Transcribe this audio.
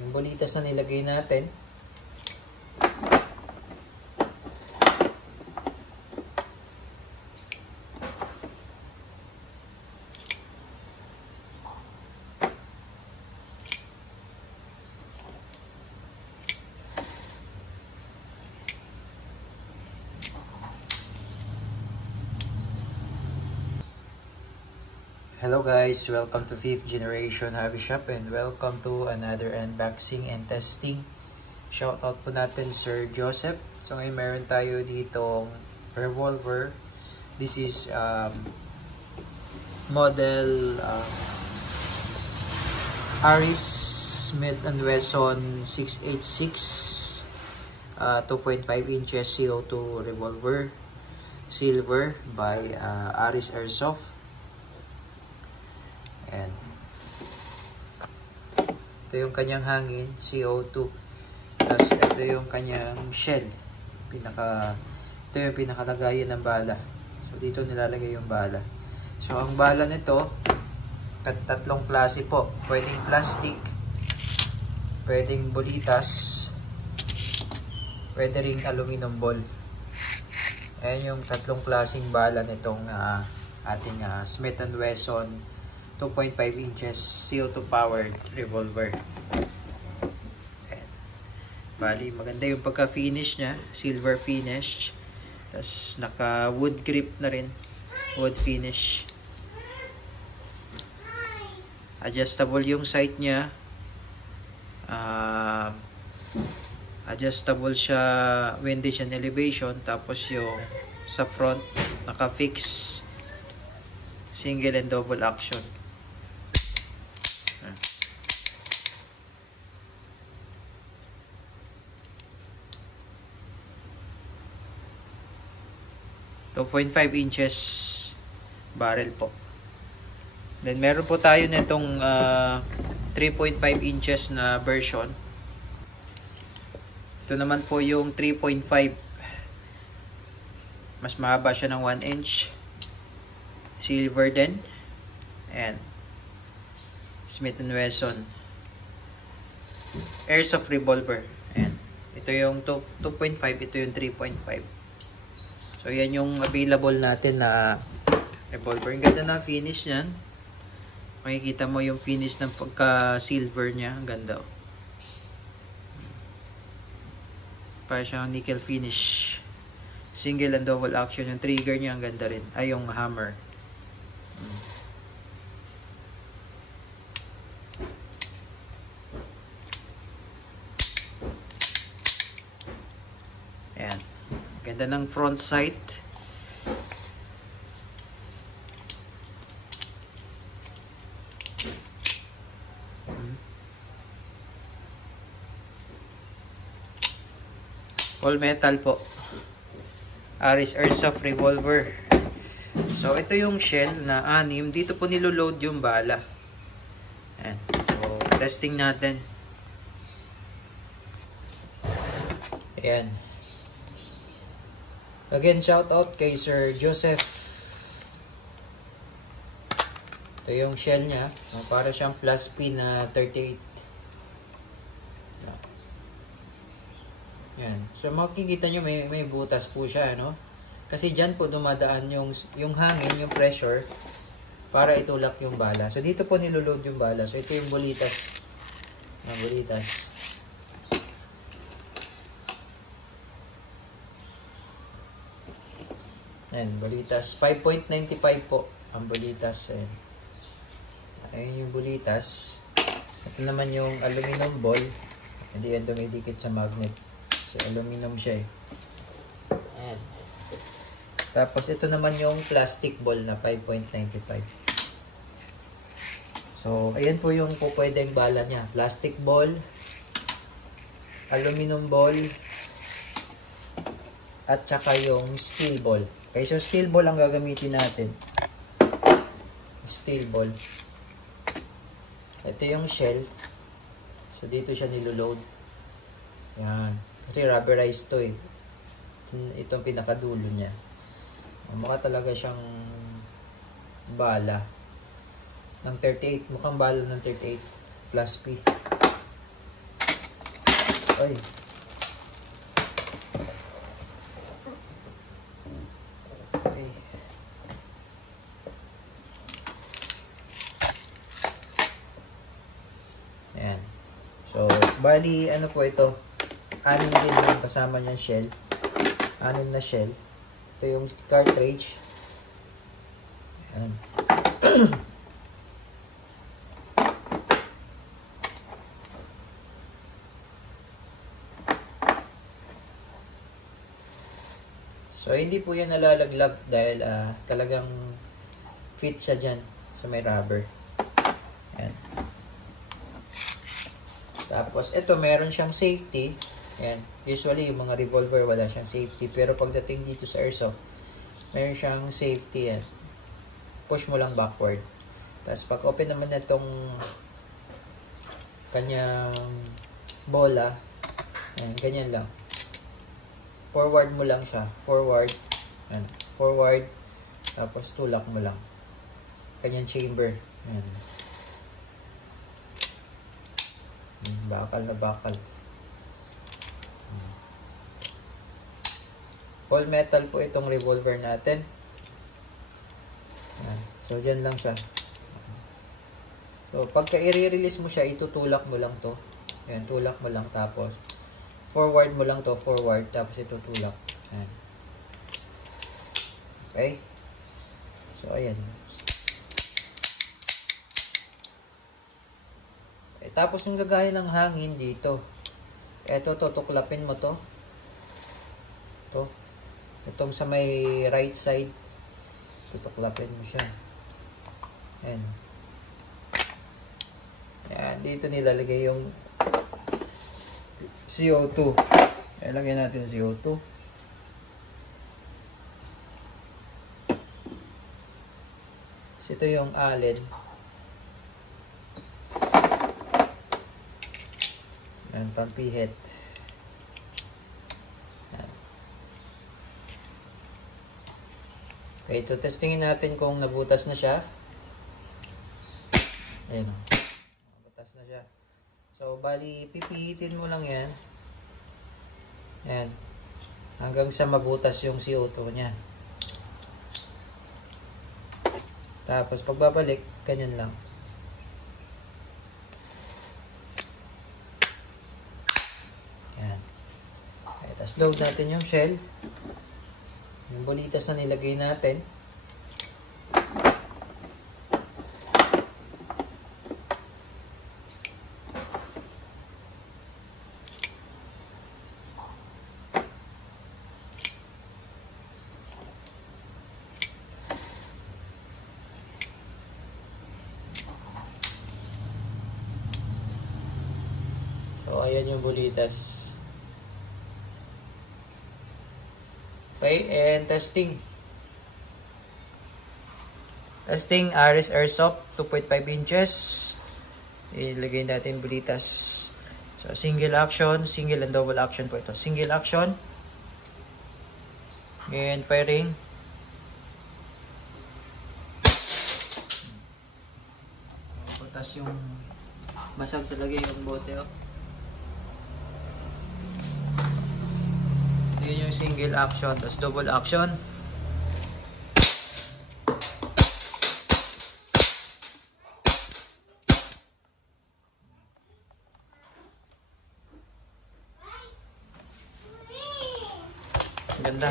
Yung bolitas na nilagay natin. Hello guys, welcome to 5th Generation Hobby Shop and welcome to another unboxing and testing. Shoutout po natin Sir Joseph. So ngayon meron tayo ditong revolver. This is model Aris Smith & Wesson 686 2.5 inches CO2 revolver, silver by Aris Airsoft. Ayan. Ito yung kanyang hangin, CO2. Tapos ito yung kanyang shell. Ito yung pinakalagayan ng bala. So dito nilalagay yung bala. So ang bala nito, tatlong klase po. Pwedeng plastic, pwedeng bolitas, pwede ring aluminum ball. Ayan yung tatlong klaseng bala nitong ating Smith & Wesson 2.5 inches CO2 powered revolver. Ayan. Bali, maganda yung pagka-finish niya. Silver finish. Tapos naka wood grip na rin. Wood finish. Adjustable yung sight niya. Adjustable siya windage and elevation. Tapos yung sa front naka-fix single and double action. 2.5 inches barrel po. Then meron po tayo nitong 3.5 inches na version. Ito naman po yung 3.5. Mas mahaba siya ng 1 inch. Silver din. And Smith & Wesson Airsoft revolver. And ito yung 2.5, ito yung 3.5. So, yan yung available natin na revolver. Ang ganda na finish niyan. Makikita mo yung finish ng pagka-silver niya. Ang ganda. Para siyang nickel finish. Single and double action. Yung trigger niya, ang ganda rin. Ay, yung hammer. Ayan. Ganda ng front sight. All metal po. Aris Airsoft revolver. So ito yung shell na 6. Dito po niloload yung bala. Ayan. So testing natin. Ayan. Again, shout out kay Sir Joseph. Ito yung shell niya. Para siyang plus P na 38. Yan. So makikita nyo may butas po siya, no? Kasi dyan po dumadaan yung hangin, yung pressure para itulak yung bala. So dito po niloload yung bala. So ito yung bolitas. Bolitas. Ayan, bolitas. 5.95 po ang bolitas. Ayan. Ayan yung bolitas. Ito naman yung aluminum ball. Hindi yan dumidikit sa magnet. So, aluminum siya eh. Ayan. Tapos, ito naman yung plastic ball na 5.95. So, ayan po yung pwedeng bala niya. Plastic ball, aluminum ball, at saka yung steel ball. Okay, so steel ball ang gagamitin natin. Steel ball. Ito yung shell. So, dito siya niloload. Yan. Kasi rubberized to eh. Itong pinakadulo niya. Mukha talaga siyang bala. Ng 38. Mukhang bala ng 38 plus P. Ay. Okay. Ayan. So, bali, ano po ito? 6 din yung kasama niyang shell. 6 na shell. Ito yung cartridge. Ayan. So, hindi po yan nalalaglag dahil talagang fit siya dyan sa may rubber. Ayan. Tapos, ito meron siyang safety. Ayan. Usually, yung mga revolver wala siyang safety. Pero pagdating dito sa airsoft, meron siyang safety. Ayan. Push mo lang backward. Tapos, pag open naman na itong kanyang bola, ayan, ganyan lang. Forward mo lang siya. Forward. Ayan. Forward. Tapos, tulak mo lang. Kanyang chamber. Ayan. Bakal na bakal. All metal po itong revolver natin. Ayan. So, dyan lang siya. So, pagka i-release mo siya, itutulak mo lang to. Ayan, tulak mo lang tapos forward mo lang to, forward, tapos itutulak. Ayan. Okay? So, ayan. Tapos yung lagay ng hangin dito. Eto, tutuklapin mo to. Ito. Itong sa may right side. Tutuklapin mo siya. Ayan. Ayan. Dito nilalagay yung CO2. Ilagay natin CO2. Ito yung allen. Ayan, pampihit. Ayan. Okay, ito testingin natin kung nabutas na siya. Ayan o. Nabutas na siya. So, bali, pipihitin mo lang yan. Ayan. Hanggang sa mabutas yung CO2 niya. Tapos, pagbabalik, ganyan lang. Ayan. Okay, tapos load natin yung shell. Yung bolitas na nilagay natin. So, ayan yung bolitas. Okay, and testing. Testing, Ares Airsoft, 2.5 inches. Ilagay natin bolitas. So, single action, single and double action po ito. Single action. And firing. Tapos yung masag talaga yung bote, oh. Yun yung single action, tapos double action. Ganda.